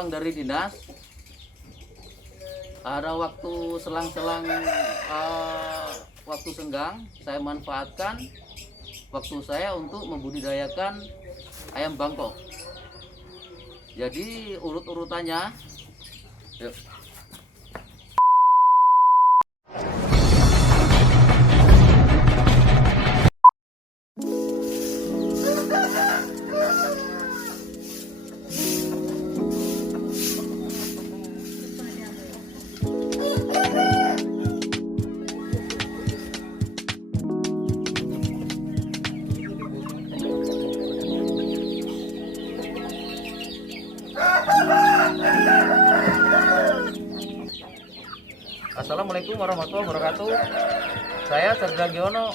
pulang dari dinas, ada waktu selang-selang waktu senggang, saya manfaatkan waktu saya untuk membudidayakan ayam Bangkok. Jadi urut-urutannya, yuk. Assalamualaikum warahmatullahi wabarakatuh. Saya Serda Giono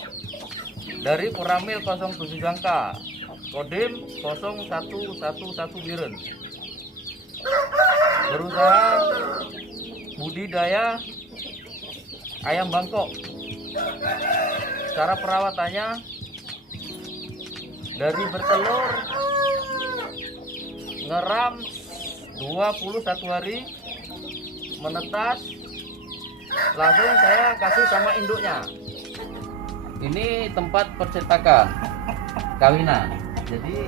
dari Koramil 07 Jangka, Kodim 0111 Biren. Berusaha budidaya ayam Bangkok. Cara perawatannya dari bertelur, ngeram 21 hari, menetas, langsung saya kasih sama induknya. Ini tempat percetakan kawinan, jadi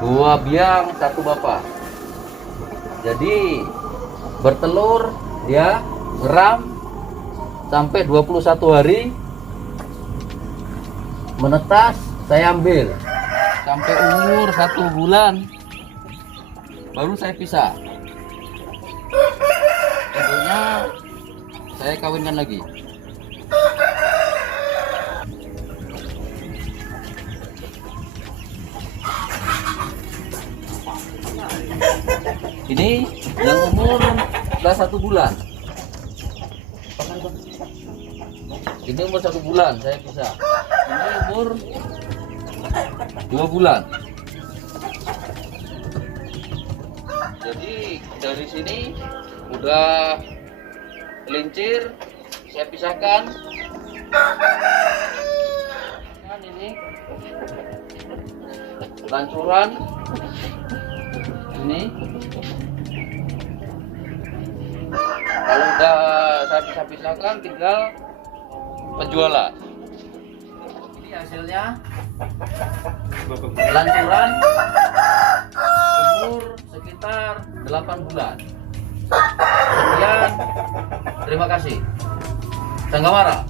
2 biang 1 bapak. Jadi bertelur dia ngeram sampai 21 hari, menetas saya ambil sampai umur 1 bulan baru saya pisah. Tentunya saya kawinkan lagi. Ini yang umur sudah 1 bulan. Ini umur 1 bulan saya pisah. Ini umur 2 bulan. Jadi dari sini udah lincir, saya pisahkan. Dan ini lancuran ini. Kalau udah saya pisah-pisahkan, tinggal penjualan. Ini hasilnya lancuran umur sekitar 8 bulan. Sekian, terima kasih. Sanggamara.